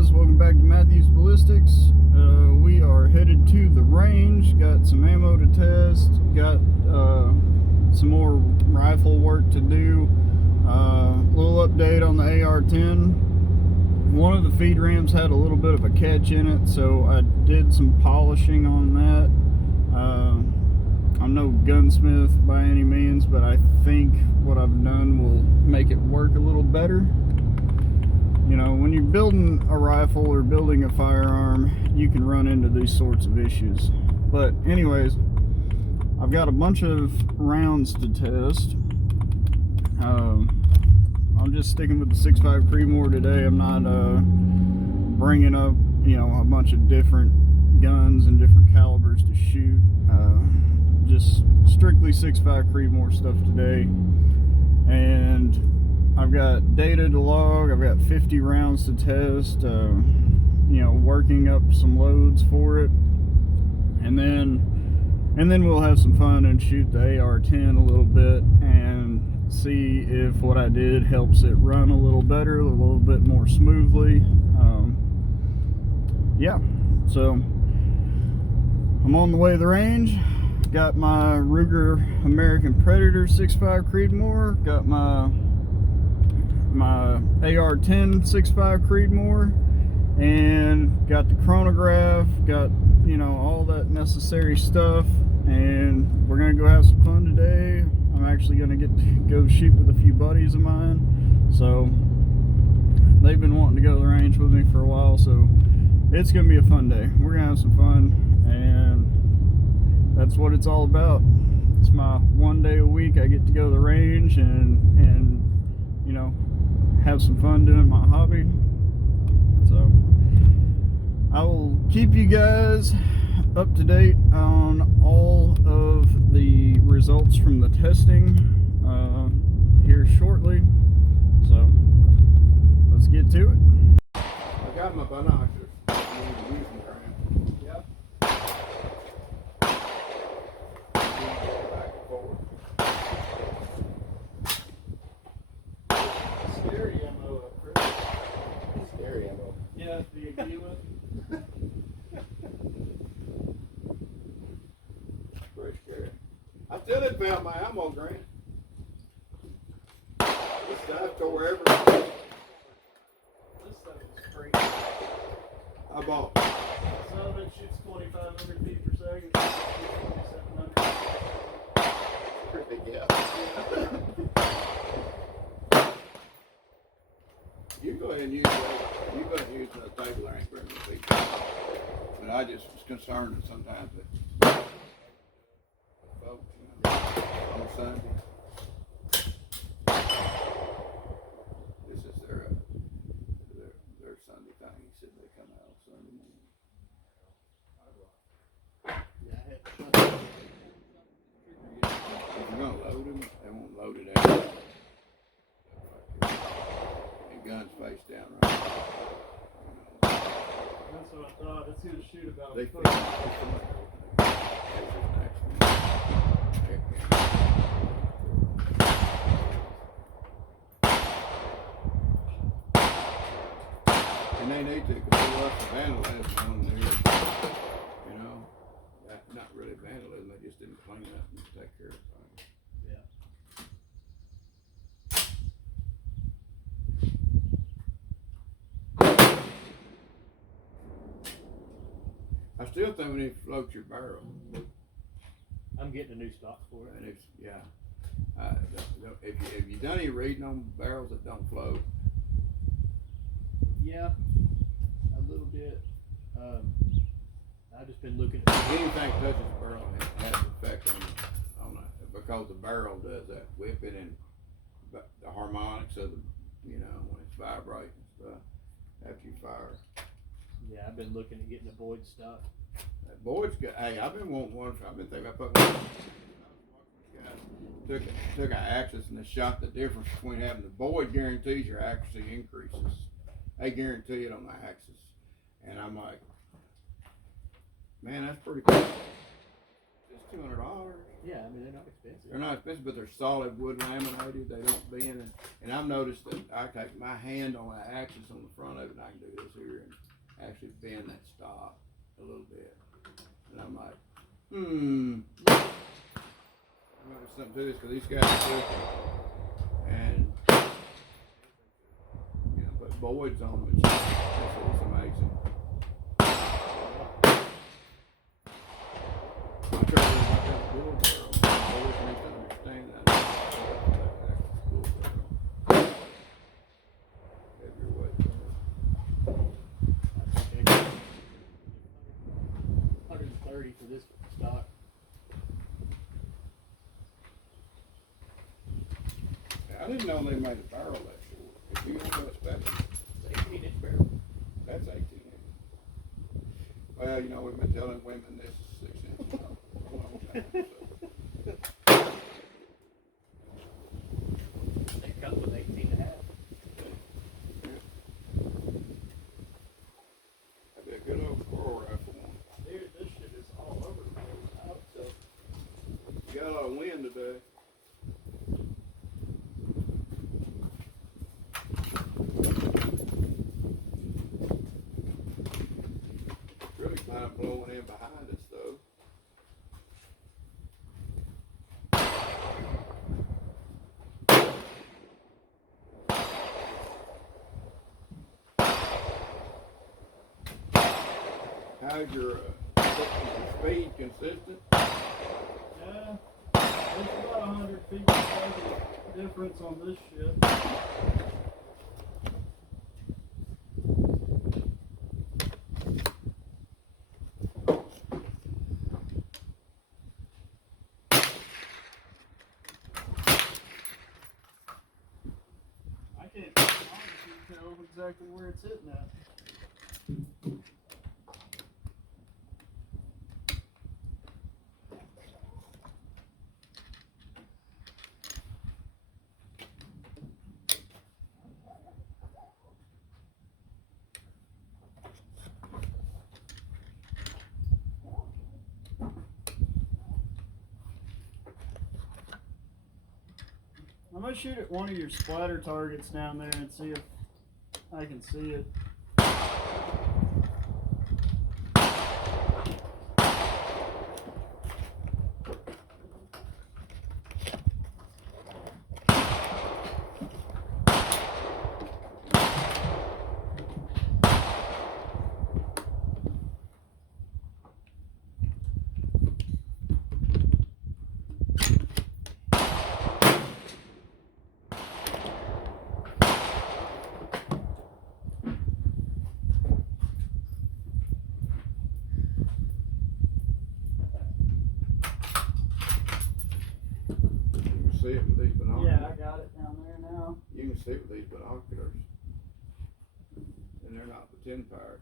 guys, welcome back to Matthews Ballistics. We are headed to the range, got some ammo to test, got some more rifle work to do. Little update on the AR-10. One of the feed rams had a little bit of a catch in it, so I did some polishing on that. I'm no gunsmith by any means, but I think what I've done will make it work a little better. You know, when you're building a rifle or building a firearm, you can run into these sorts of issues. But anyways, I've got a bunch of rounds to test. I'm just sticking with the 6.5 Creedmoor today. I'm not bringing up, you know, a bunch of different guns and different calibers to shoot. Just strictly 6.5 Creedmoor stuff today. And I've got data to log. I've got 50 rounds to test. You know, working up some loads for it, and then we'll have some fun and shoot the AR-10 a little bit and see if what I did helps it run a little better, a little bit more smoothly. Yeah, so I'm on the way to the range. Got my Ruger American Predator 6.5 Creedmoor. Got my AR-10 6.5 Creedmoor, and got the chronograph, got, you know, all that necessary stuff, and we're gonna go have some fun today. I'm actually gonna get to go shoot with a few buddies of mine, so they've been wanting to go to the range with me for a while, so it's gonna be a fun day. We're gonna have some fun, and that's what it's all about. It's my one day a week I get to go to the range and you know, have some fun doing my hobby. So I will keep you guys up to date on all of the results from the testing here shortly. So let's get to it. I got my binoculars. Yep. Back and forth. Scary ammo up there. Scary ammo. Yeah, do you agree with? Pretty scary. I still didn't found my ammo, Grant. This stuff tore everything. This stuff is crazy. I bought. Some of it shoots 2,500 feet per second. 2,700. Pretty big, yeah. You go ahead and use that. You go ahead and use the table. I ain't bringing the big. But I just was concerned that sometimes that folks, you know, on Sunday. This is their Sunday thing. He said they come out Sunday morning. Yeah, If you're gonna load them, they won't load it out. And guns face down, right? that's what I thought. It's gonna shoot about They a foot. And they need to, because they left the vandalism on there. You know, not really vandalism, they just didn't clean up and take care of things. Yeah. I still think we need to float your barrel. I'm getting a new stock for it. And it's, yeah. If you done any reading on barrels that don't float? Yeah, a little bit. I've just been looking at Anything touches the barrel has an effect on it, because the barrel does that whipping and the harmonics of the, you know, when it's vibrating and stuff after you fire. Yeah, I've been looking at getting the Boyd stock. That Boyd's good. Hey, I've been wanting one. I've been thinking about putting one. Took an axis and shot the difference between having the Boyd guarantees your accuracy increases. They guarantee it on the axis, and I'm like, man, that's pretty cool. It's $200. Yeah, I mean they're not expensive. They're not expensive, but they're solid wood laminated. They don't bend. And I've noticed that I take my hand on the axis on the front of it, and I can do this here and actually bend that stop a little bit. And I'm like, there might be something to this because these guys are different. And you know, put voids on them. It's amazing. I'm sure about that bull barrel. I always need to understand that. Bull barrel. Heavier weight. I think they got 130 for this stock. I didn't know they made a barrel that short. If you want to special, It's 18-inch barrel. that's 18 inches. Well, you know, we've been telling women this is 6 inches for a long time. So. They come with 18 and a half. That'd be a good old squirrel rifle one. Dude, this shit is all over the place. So You got a lot of wind today. Really kind of blowing in behind us though. How's your speed consistent? Yeah, it's about 150 seconds difference on this shit. I can't honestly tell exactly where it's hitting at. I'm gonna shoot at one of your splatter targets down there and see if I can see it. You can see it with these binoculars. Yeah, I got it down there now. You can see it with these binoculars. And they're not the 10 power.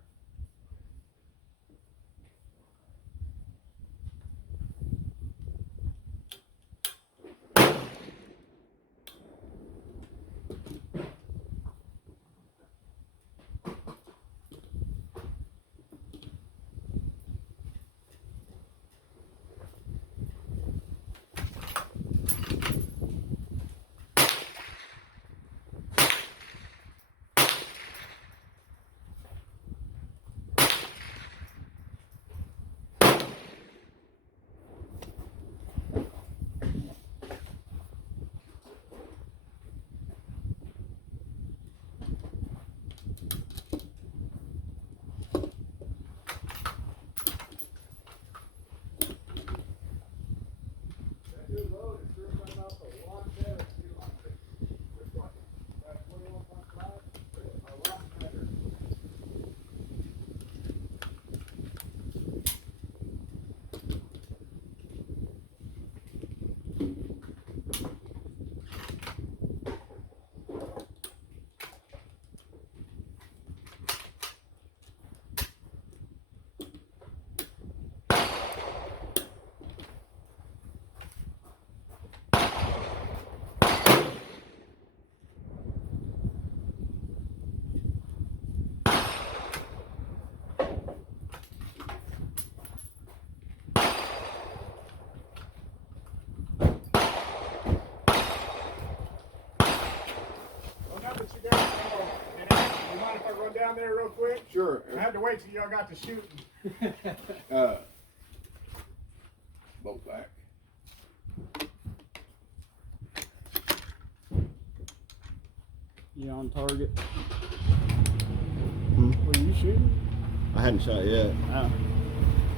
down there real quick? Sure. I had to wait till y'all got to shooting. Bolt back. You on target? Hmm? Were you shooting? I hadn't shot yet. Oh.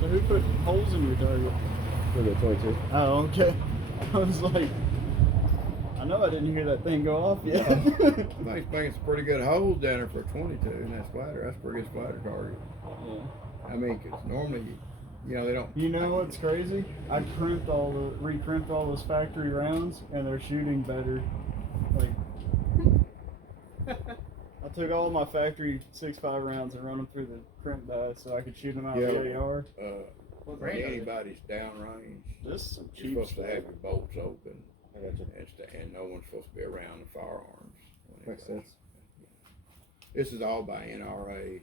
So who put holes in your target? Look at 22. Oh, okay. I was like, I know I didn't hear that thing go off yet. I think it's making some pretty good holes down there for 22 in that splatter. That's a pretty good splatter target. Yeah. I mean, 'cause normally, you know, they don't. You know what's crazy? I re-crimped all those factory rounds, and they're shooting better. Like, I took all my factory 6.5 rounds and run them through the crimp die so I could shoot them out of the AR. When anybody's downrange, This is some you're cheap supposed stuff. to have your bolts open, I got you. and no one's supposed to be around the firearms. Makes sense. This is all by NRA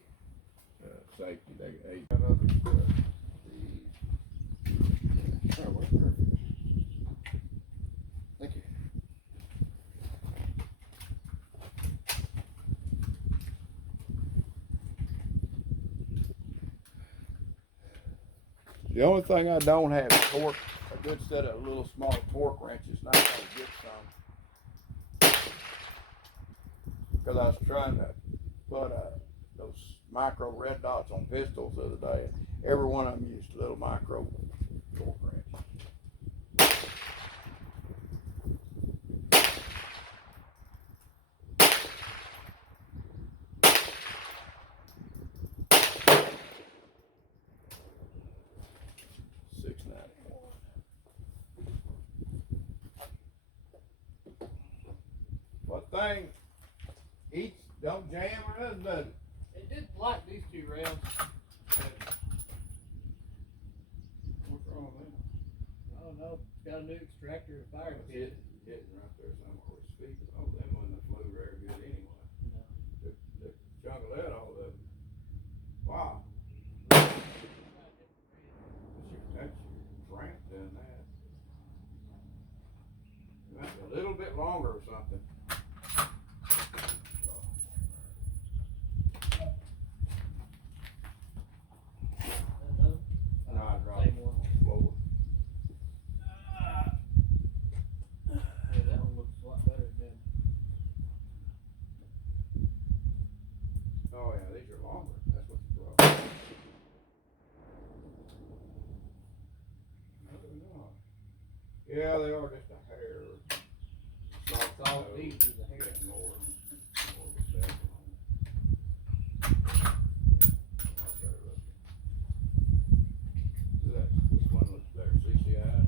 safety. They got other stuff. Oh, well, perfect. Thank you. The only thing I don't have is torque, a good set of little small torque wrenches. Not gonna get some, because I was trying to put those micro red dots on pistols the other day. Every one of them used a little micro torque wrench. What thing eats, don't jam or nothing, does it? It did like these 2 rounds. What's wrong with that? I don't know. It's got a new extractor and fire pit. Hitting right there somewhere with speed. Oh, them wouldn't have flew very good anyway. No. The chunk of that, all of them. Wow. That's cramped doing that. That's a little bit longer or something. Another? No, I dropped Same one. Floor. Yeah, that one looks a lot better than. Oh yeah, these are longer. That's what's the problem. Yeah, they are just a hair. It's all it needs is a hair. More of that on it. This one looks better, CCI.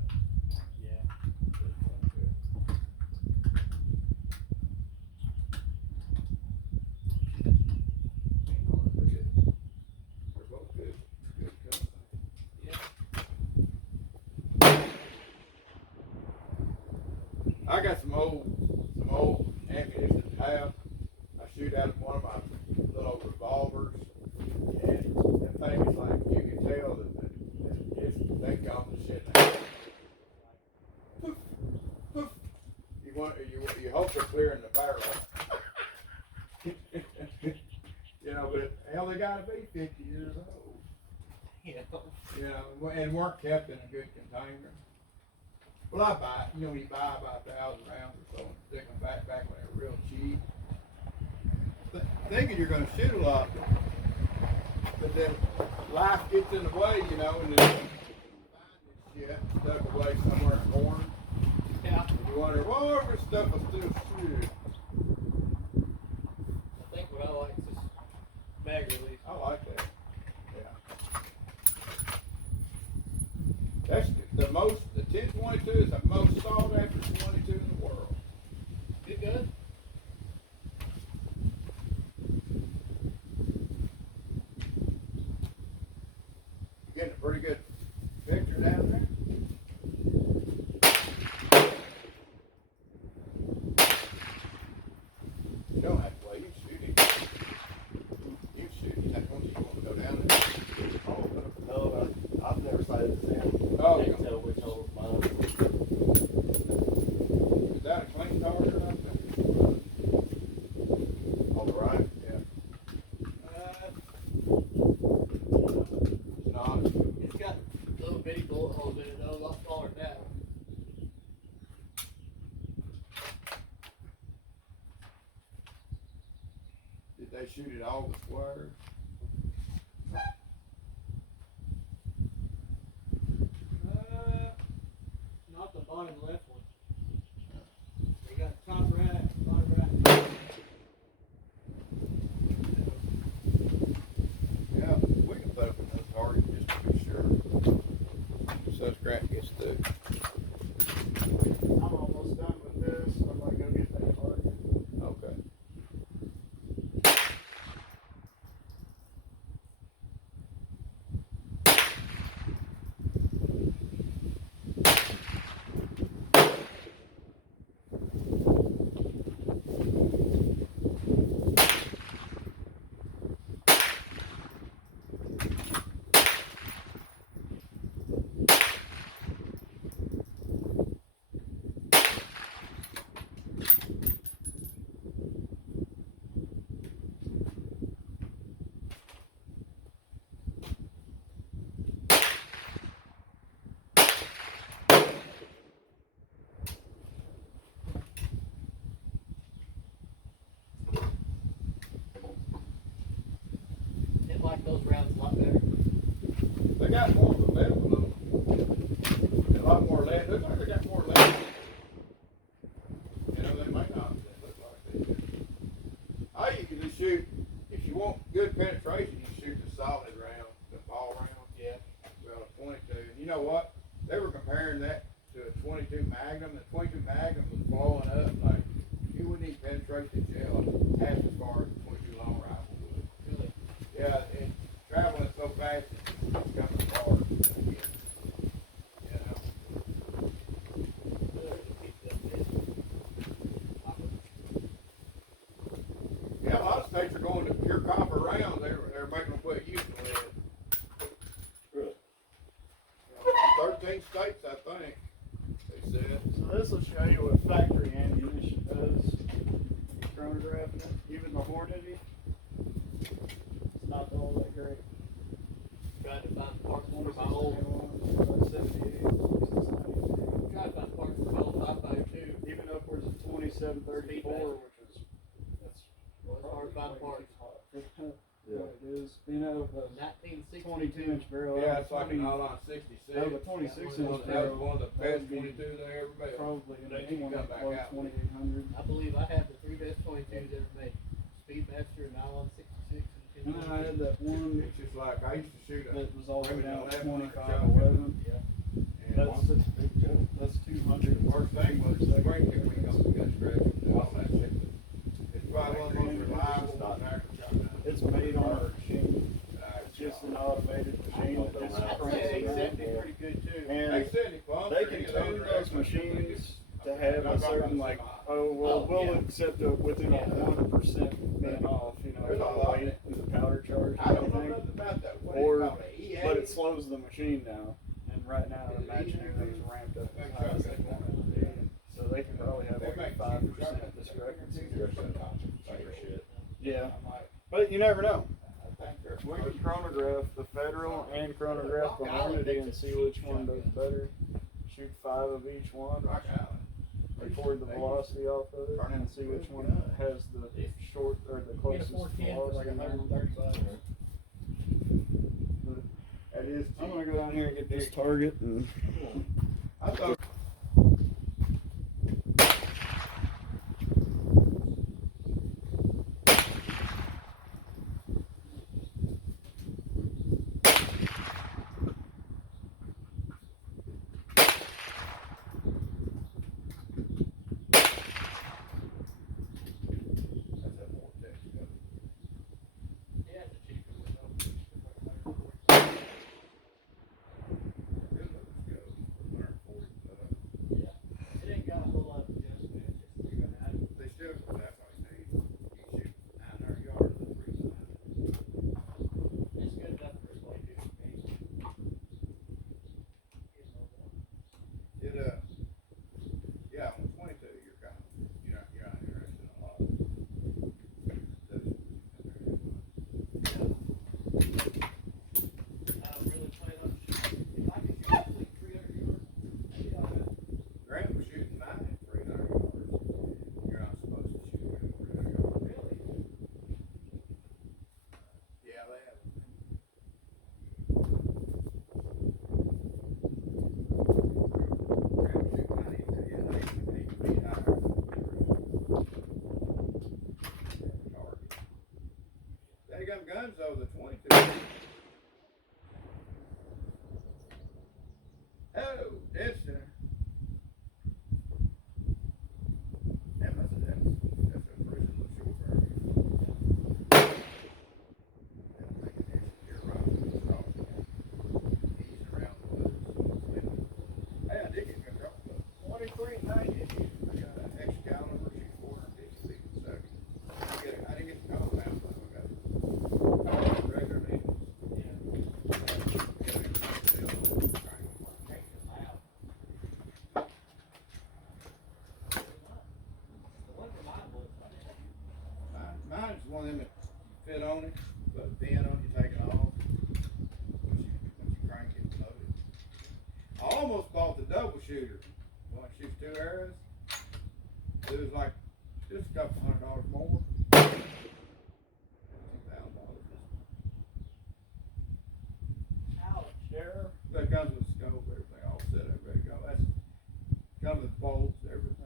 Yeah. This one, good. They're both good company. Yeah. I got some old ammunition to have. I shoot out of one of my little revolvers, and that thing is like, you can tell that they got the shit now. Poof, poof. You hope they're clearing the barrel. You know, but hell, they gotta be 50 years old. Yeah. You know, and weren't kept in a good container. Well, I buy, you know, when you buy about 1,000 rounds or so and stick them back when they were real cheap. Thinking you're going to shoot a lot, but then life gets in the way, you know, and then you find this shit stuck away somewhere in a corner. Yeah. And you wonder, well, this stuff will still shoot. I think what I like is this mag release. I like that. Yeah. That's the 1022 is the most sought after 22 in the world. Good gun. Getting a pretty good picture down there. shoot at all the squares. Not the bottom left one. They got top right, bottom right. Yeah, we can put up another target just to be sure. So scrap gets through. I'm almost done with this. I'm gonna go get that target. Okay. Didn't like those rounds a lot better. They got more of a metal though. A lot more lead. Looks like they got more lead. You know, they might not. They look like they do. Oh, you can just shoot. If you want good penetration, you can shoot the solid round, the ball round. Yeah. Well, a 22. And you know what? They were comparing that to a 22 Magnum. The 22 Magnum was blowing up like you wouldn't even penetrate the gel half as far as the 22 long rifle would. Really. Yeah, and traveling so fast, it's coming apart. You know. Yeah, a lot of states are going to pure copper rounds. They're making them quit using lead. Really? 13 states, I think. They said. So this will show you what factory ammunition does. Chronographing it. Even the Hornady. It's not all that great. Trying to find parts for my old. 78, Trying to find parts for my old 5.52. even upwards of 2734, which is that's Well, it's hard to find parts. Yeah, it is. You know, the 1960. 22-inch barrel. Yeah, it's like an all-on 66. Oh, the 26 That inch was barrel. one of the best would be 22 they ever made. Probably in They the need to come back out. 2800. I believe I have the three best 22s ever made. Speedmaster, nylon 66, and And then I had that one It's just like I used to shoot a that was all the way down to 11 2511. Yeah. and That's 200. worst thing was the spring that we got scratch and all that shit. It's probably one of the most reliable shotgun. It's made on a machine. It's just an automated machine that just I'd cranks say it out. 870 pretty good too. And They said it was. they can tune those machines to have a certain like, oh well, we'll accept it within a 1% being off, you know, the weight and the powder charge I and don't know everything. nothing about that. What Or- do you call it? EA? But it slows the machine down. And right now, I imagine everything's ramped up as high as they want it to be. So they can probably have They like make 5% discrepancy. shit. Yeah, I'm like, but you never know. I think they're. We can chronograph the federal and chronograph the Hornady and see which one does better. Shoot 5 of each one. Rock Island. Record the velocity off of it and see which one has the short or the Get a closest 410 for like velocity. 135. That is. I'm gonna go down here and get this target and I thought. That's that vortex cover. Yeah, it's a cheaper one. Good looks go. 140. them guns though, the 22. Oh, dead center. That's a pretty little short bird. Hey, I did get a drop. 2390. I got an Excalibur, she's 450 feet a second. I didn't get the call out, but I got it. Regular needles. Mine's one of them that fit on it, put a pin on it, take it off. Once you crank it and load it. I almost bought the double shooter. One that shoots 2 arrows. It was like just a couple $100 more. $2,000. Ouch. Sheriff. That comes with a scope, everything all set up, ready to go. That's comes with bolts, everything.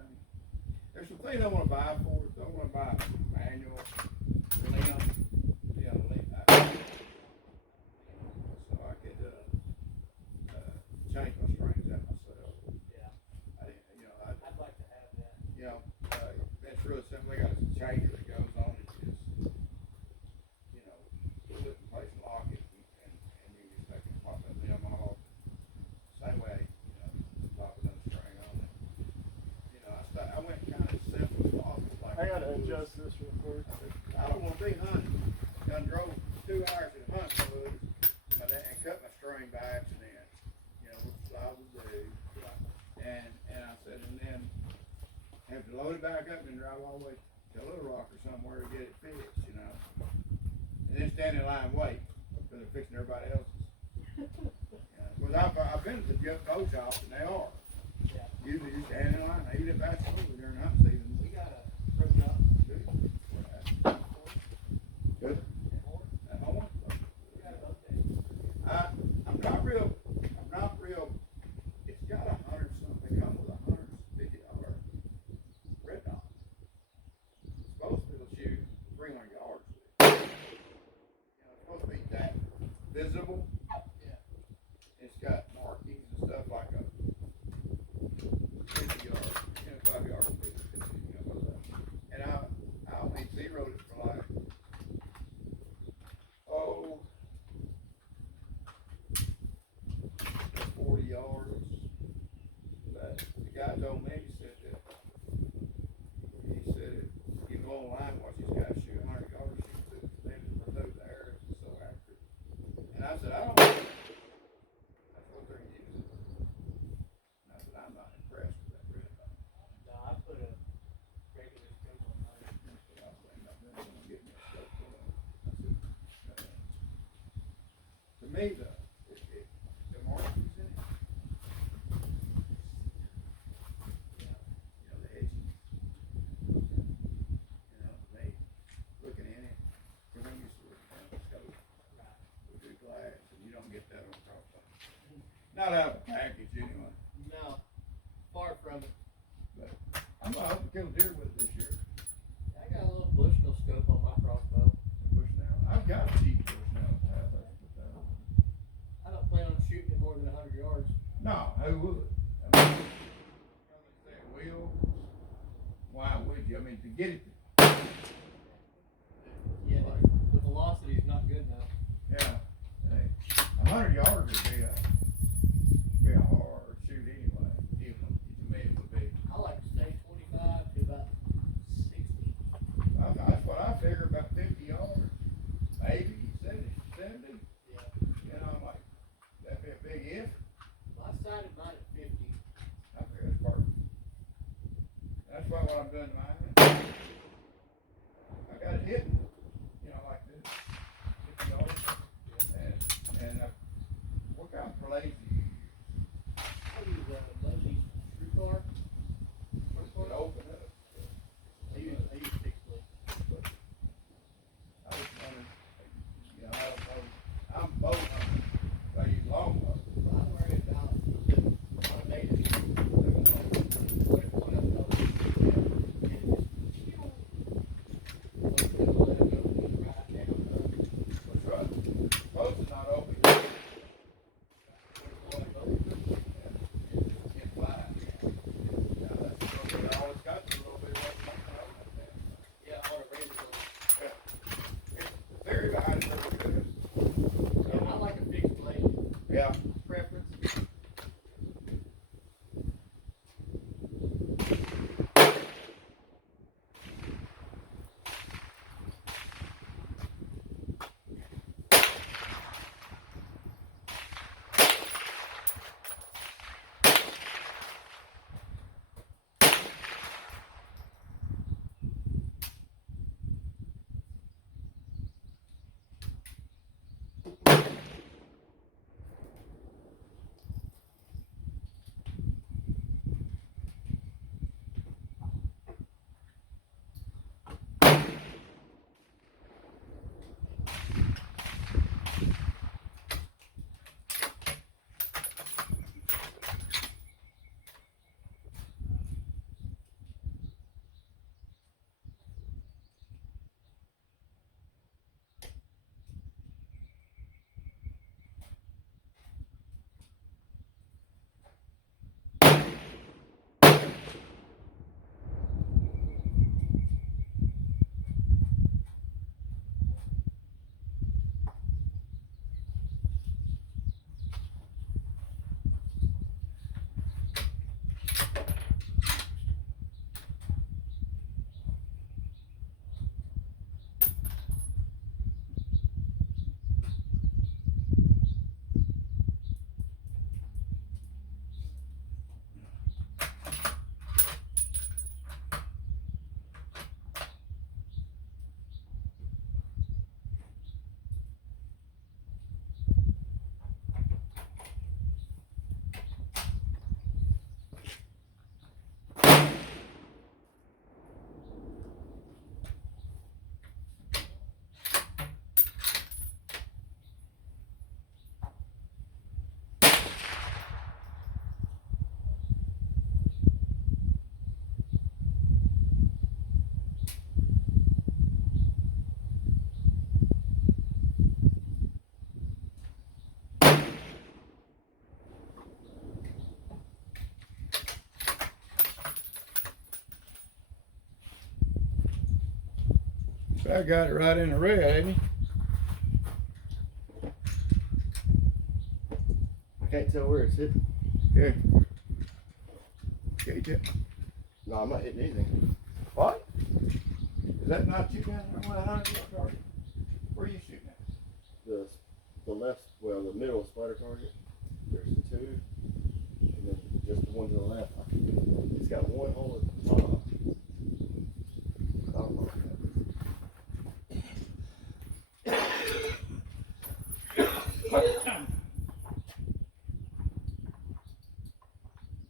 There's some things I want to buy for it. I want to buy a manual, limb, so I could change my strings out myself. Yeah. I'd I'd like to have that. that's real simple. They got a changer that goes on it. Just, put it in place and lock it, and you just take it, pop that limb off. Same way, pop another string on it. I went kind of simple as possible. Like I gotta adjust this real quick. I don't want to be hunting. Done drove 2 hours in the hunting woods. My dad cut my string by accident. Which I would do. And I said, and then have to load it back up and drive all the way to Little Rock or somewhere to get it fixed, And then stand in line and wait because they're fixing everybody else's. I've been to the bow shop and they are. Yeah. Usually you stand in line. Even if that's over during hunting season. We got a pro shop. Good. At home? We got a boat there. I'm not real, it's got 100 something, comes with $150 red dot. It's supposed to be able to shoot 300 yards with it. It's supposed to be that visible. Yeah. It's got markings and stuff like a 50 yard, 5 yard, and I only zeroed it for like, 40 yards. But the guy told me, he said you go online, watch these guys shoot 100 yards, they remove the arrows, it's so accurate. And I said, I don't know. That's what they're using. And I said, I'm not impressed with that red dot. No, I put a regular scope on mine. That's what I was thinking about doing. I'm gonna get me a scope for that. I said, to me, the markings in it, the edging, they looking in it, because I'm used to looking at the scope with good glass, and you don't get that on crossbow. Not out of the package anyway, No, far from it. but I'm gonna hope to kill a deer with it this year. I got a little Bushnell scope on my crossbow. Bushnell, I've got a cheap Bushnell. I don't plan on shooting it more than 100 yards. No, who would? I mean, say it will. Why would you? I mean, to get it. Yeah, the velocity is not good enough. Yeah. 100 yards would be a hard shoot anyway. Even to me, it would be. I like to stay 25 to about 60. That's what I figure, about 50 yards, maybe 70. Yeah. I'm like, that'd be a big if. I sighted mine at 50. I figure that's perfect. That's what I'm doing to mine. That got it right in the red, ain't he? I can't tell where it's hitting. Yeah. Gauge it. No, I'm not hitting anything. What? Is that not you down there on that 100 target? Where are you shooting at? The left, well, the middle spider target. There's the two, and then just the one to the left. It's got one hole at the top. I don't know.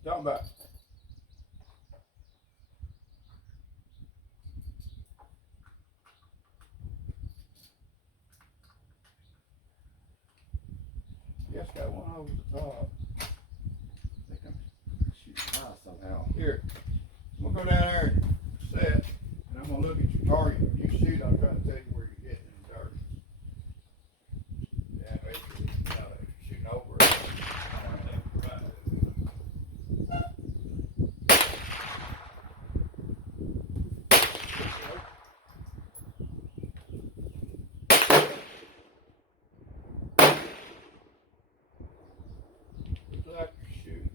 Talking about. Yes, got one over the top. I think I'm shooting high somehow. Here, I'm gonna go down there and set, and I'm gonna look at your target. When you shoot, I'll try to tell you where you're hitting the target. Yeah, if you're shooting over it. Looks like you're shooting.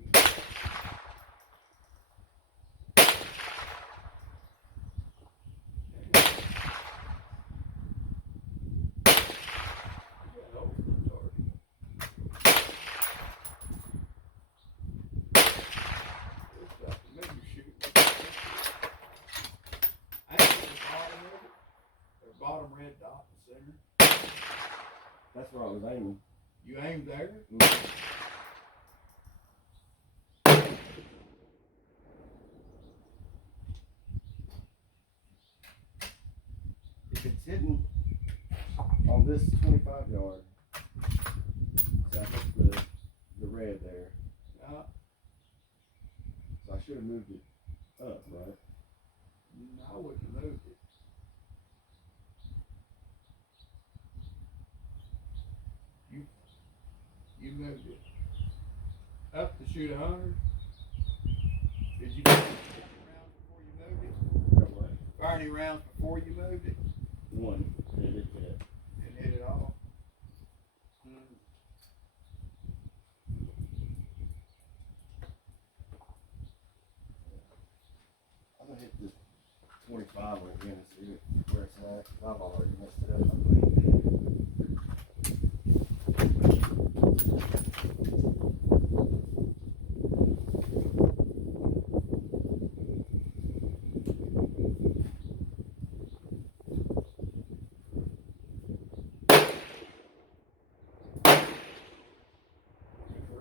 I think the bottom of it, the bottom red dot in the center. That's where I was aiming. You aimed there? If it's hitting on this 25 yard, so I put the red there. Yeah. So I should have moved it up, right? No, I wouldn't have moved it. You moved it up to shoot 100. Did you fire any rounds before you moved it? Got what? Fire any rounds before you moved it? One, and it did hit. And hit it all? I'm gonna hit this 25 one again and see where it's at. I've already messed it up, I think.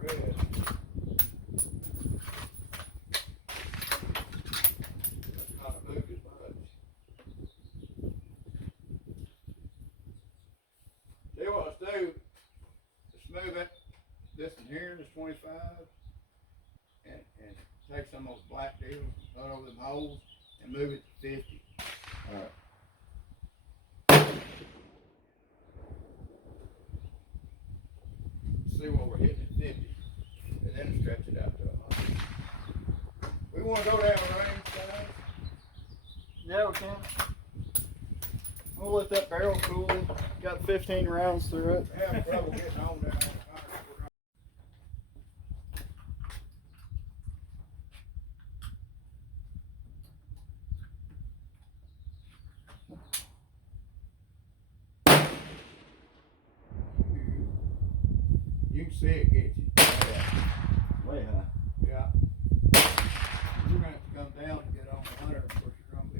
Red. Not a moved it much. See what let's do? Let's move it. This in here, this 25, and take some of those black deals, put over them holes, and move it to 50. Alright. See what we're hitting at 50, and then stretch it out to 100. We want to go down range, guys. Yeah, we can. We'll let that barrel cool. Got 15 rounds through it. We're having trouble getting on down there. You can see it, can't you? Way high. Yeah. You're gonna have to come down to get on the 100, of course you're gonna be.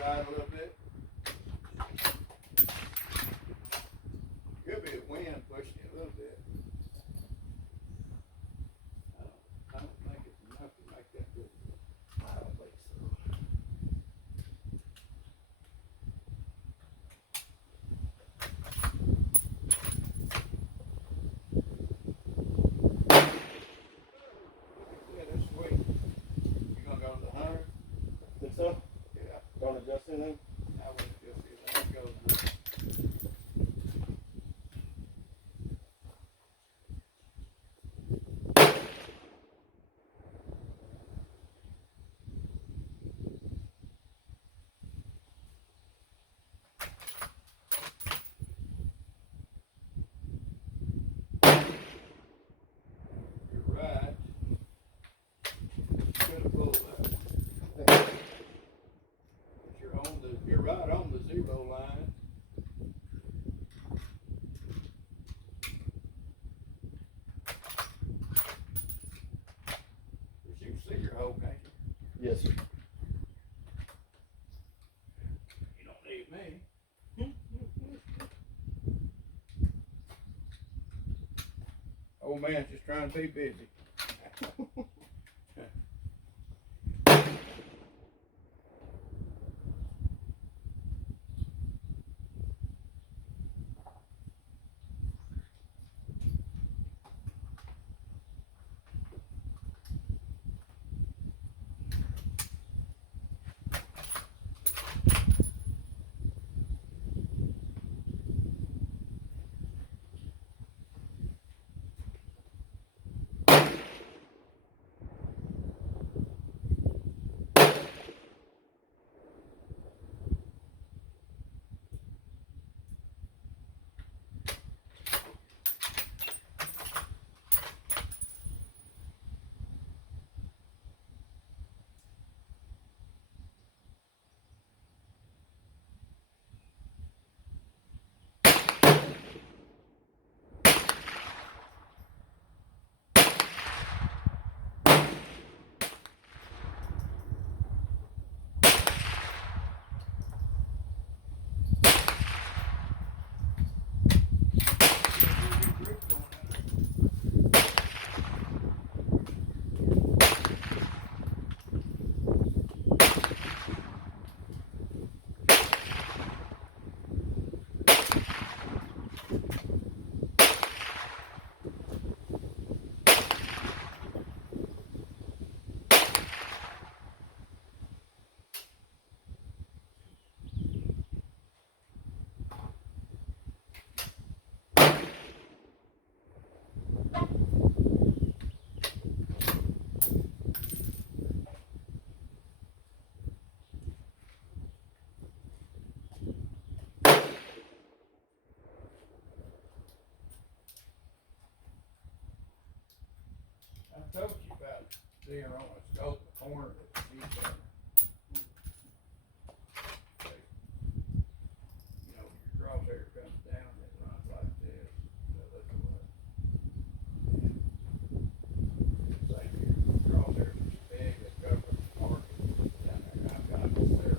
ride a little bit. Could be a wind pushing it a little bit. I don't think it's enough to make that good. I don't think so. Yeah, that's sweet. You gonna go to the 100? Think so? Yeah. Don't adjust anything? I wouldn't just see that goes now. You're right. Could have pulled that. But you're right on the 0 line. But you can see your hole, can't you? Yes, sir. You don't need me. Old man's just trying to be busy. I told you about seeing on a scope the corner of the seat there. You know, your crosshair comes down and it runs like this. So that's what. Same here. Crosshairs are big, they cover the market down there. I've got them there.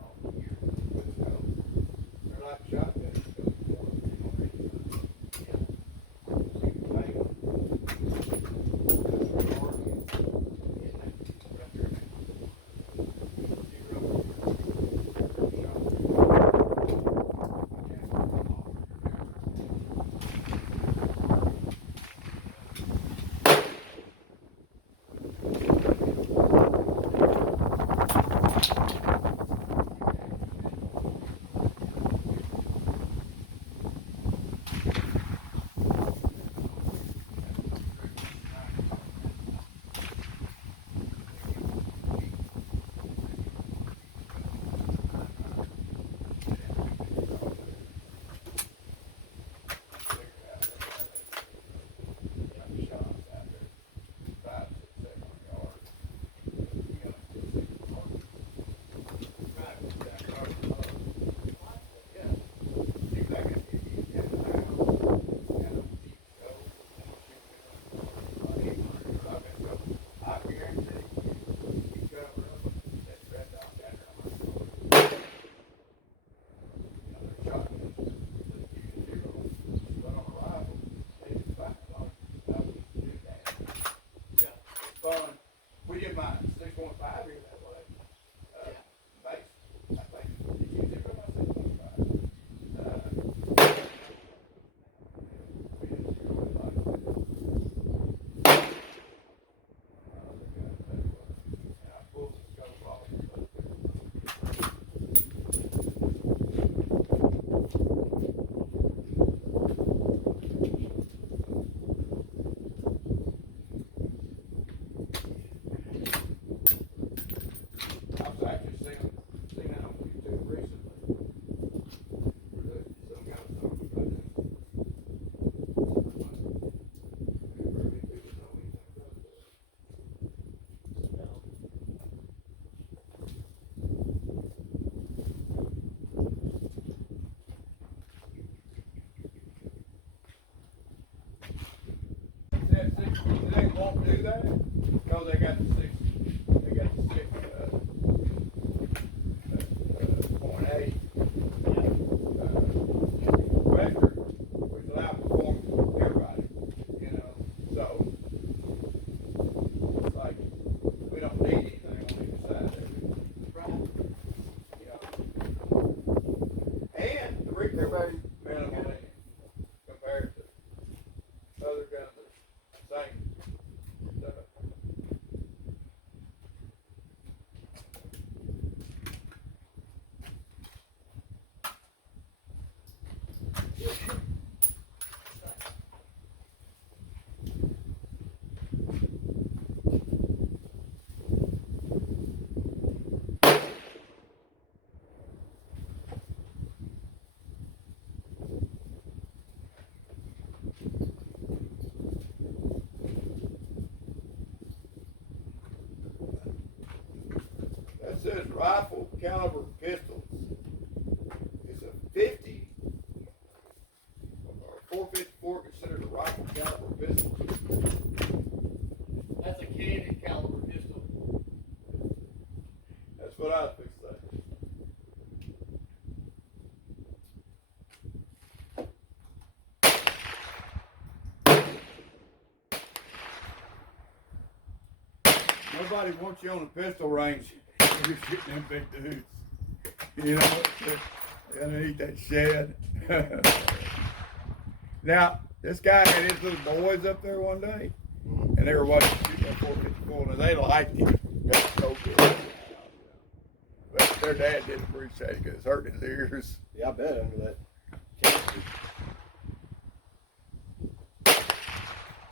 All the years with scope. They're like shotgun scopes. You don't need to. Yeah. You can make them. do that because they got the six point eight vector, which allows performance for everybody, you know. So it's like we don't need anything on either side of it. Right. You know. And the recoil minimal compared to other guns that are same stuff. That says rifle caliber pistols. It's a 50 or 454 considered a rifle caliber pistol. That's a cannon caliber pistol. That's what I was fixing to say. Nobody wants you on a pistol range if you're shooting them big dudes. You know, they're gonna eat that shed. Now, this guy had his little boys up there one day, and they were watching shoot that 454, and they liked it. Got so good. But their dad didn't appreciate it because it's hurting his ears. Yeah, I bet under that canopy.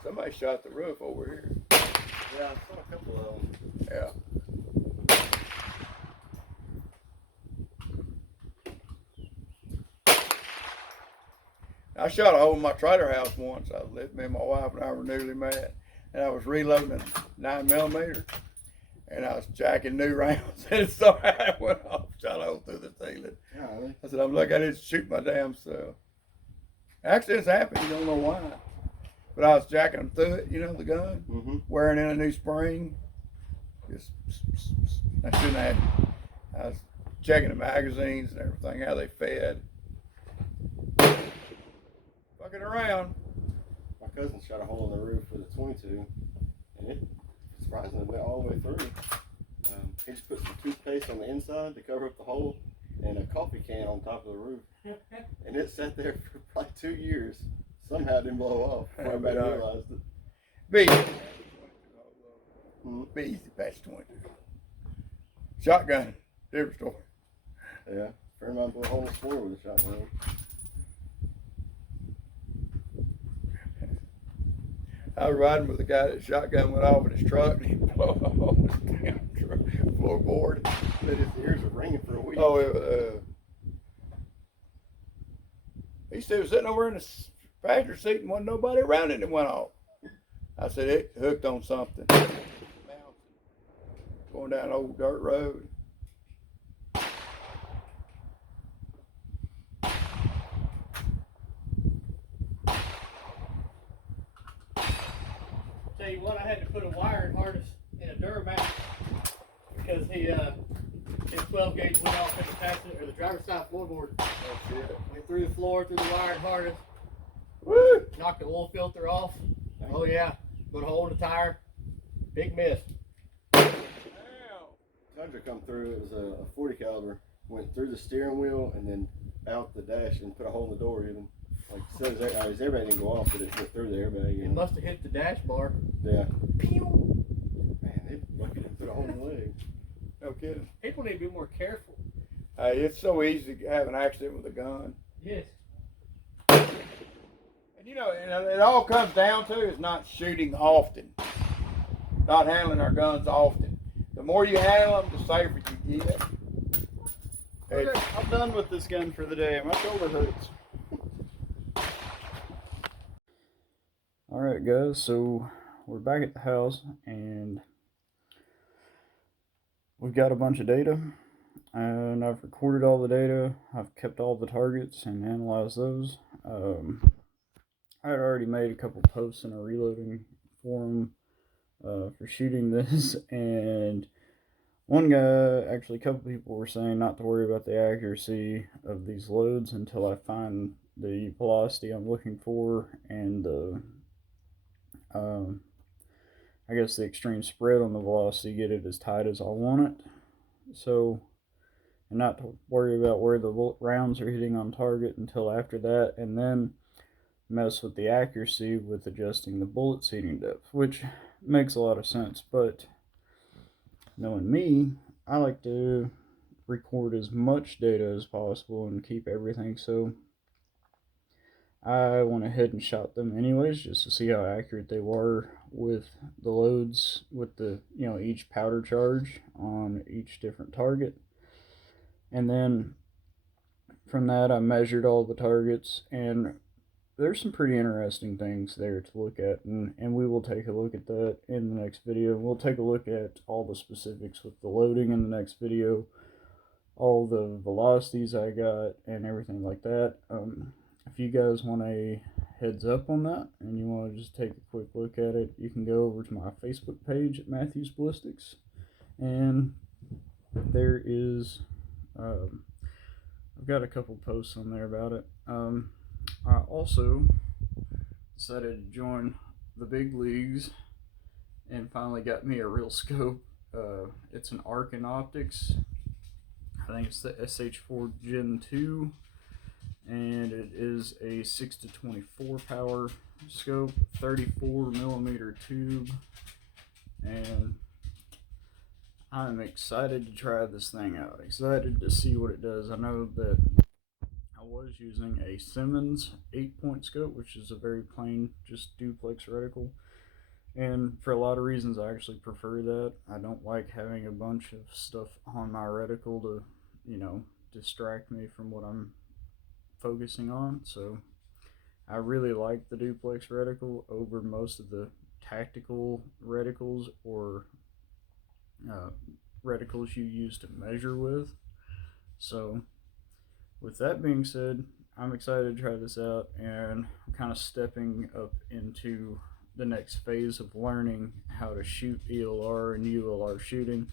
Somebody shot the roof over here. Yeah, I saw a couple of them. Yeah. I shot a hole in my trailer house once. Me and my wife and I were newly married, and I was reloading a 9mm, and I was jacking new rounds, and so I went off, shot a hole through the ceiling. Golly. I said, I'm lucky I didn't shoot my damn self. Accidents happen, you don't know why. But I was jacking them through it, you know, the gun, wearing in a new spring. Just, I shouldn't have. I was checking the magazines and everything, how they fed. Fucking around. My cousin shot a hole in the roof with a 22, and it surprisingly went all the way through. He just put some toothpaste on the inside to cover up the hole, and a coffee can on top of the roof, and it sat there for probably 2 years. Somehow it didn't blow off before everybody realized it. Be easy, patch 22. Shotgun, different story. Yeah, friend of mine blew a hole in the floor with a shotgun. I was riding with a guy that shotgun went off in his truck, and he blew a hole in his damn truck floorboard. But his ears were ringing for a week. Oh, he said he was sitting over in the passenger seat and wasn't nobody around it, and it went off. I said it hooked on something. Going down an old dirt road. Tell you what, I had to put a wiring harness in a ELD-Match because his 12 gauge went off in the passenger or the driver's side floorboard. Oh shit. Went through the floor, through the wiring harness. Woo! Knocked the oil filter off. Oh yeah, put a hole in the tire. Big miss. Tundra come through. It was a 40 caliber. Went through the steering wheel and then out the dash and put a hole in the door. Even like says his airbag didn't go off, but it went through the airbag. It must have hit the dash bar. Yeah. Pew! Man, they lucky to put a hole in the leg. No kidding. People need to be more careful. It's so easy to have an accident with a gun. Yes. And you know, it all comes down to is not shooting often. Not handling our guns often. The more you handle them, the safer you get. Okay, I'm done with this gun for the day. My shoulder hurts. Alright guys, so we're back at the house and we've got a bunch of data and I've recorded all the data. I've kept all the targets and analyzed those. I had already made a couple posts in a reloading forum for shooting this, and one guy, actually a couple people were saying not to worry about the accuracy of these loads until I find the velocity I'm looking for and the I guess the extreme spread on the velocity, get it as tight as I want it. So, and not to worry about where the rounds are hitting on target until after that, and then mess with the accuracy with adjusting the bullet seating depth, which makes a lot of sense. But knowing me, I like to record as much data as possible and keep everything, so I went ahead and shot them anyways just to see how accurate they were with the loads, with the, you know, each powder charge on each different target. And then from that I measured all the targets, and there's some pretty interesting things there to look at, and we will take a look at that in the next video. We'll take a look at all the specifics with the loading in the next video, all the velocities I got and everything like that. If you guys want a heads up on that and you want to just take a quick look at it, you can go over to my Facebook page at Matthews Ballistics, and there is I've got a couple posts on there about it. I also decided to join the big leagues and finally got me a real scope. It's an Arkin Optics. I think it's the SH4 Gen 2, and it is a 6-24 power scope, 34mm tube, and I'm excited to try this thing out. Excited to see what it does. I know that I was using a Simmons 8-point scope, which is a very plain, just duplex reticle, and for a lot of reasons I actually prefer that. I don't like having a bunch of stuff on my reticle to, you know, distract me from what I'm focusing on. So I really like the duplex reticle over most of the tactical reticles or reticles you use to measure with. So with that being said, I'm excited to try this out, and I'm kind of stepping up into the next phase of learning how to shoot ELR and ULR shooting,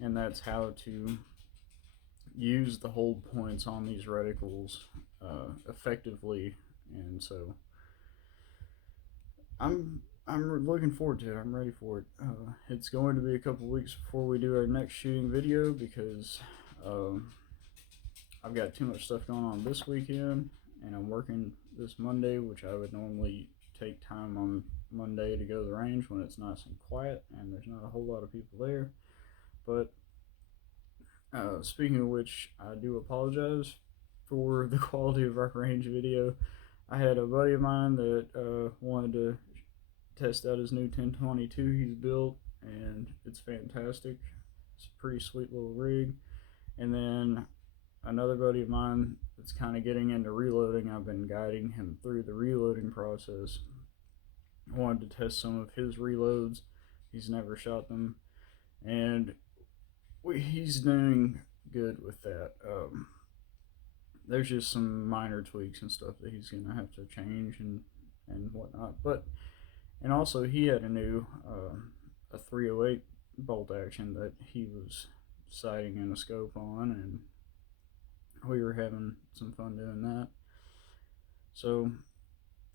and that's how to use the hold points on these reticles effectively. And so I'm looking forward to it. I'm ready for it. It's going to be a couple weeks before we do our next shooting video because I've got too much stuff going on this weekend, and I'm working this Monday, which I would normally take time on Monday to go to the range when it's nice and quiet and there's not a whole lot of people there. But speaking of which, I do apologize for the quality of our range video. I had a buddy of mine that wanted to test out his new 1022 he's built, and it's fantastic. It's a pretty sweet little rig. And then another buddy of mine that's kind of getting into reloading, I've been guiding him through the reloading process. I wanted to test some of his reloads. He's never shot them, and he's doing good with that. There's just some minor tweaks and stuff that he's gonna have to change and whatnot. But and also he had a new a 308 bolt action that he was sighting in a scope on, and we were having some fun doing that. So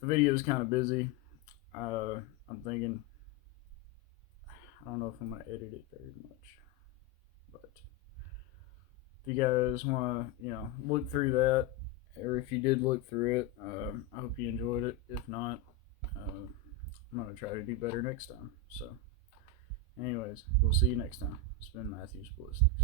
the video is kind of busy. I'm thinking, I don't know if I'm going to edit it very much, but if you guys want to, you know, look through that, or if you did look through it, I hope you enjoyed it. If not, I'm going to try to do better next time. So anyways, we'll see you next time. It's been Matthews Ballistics.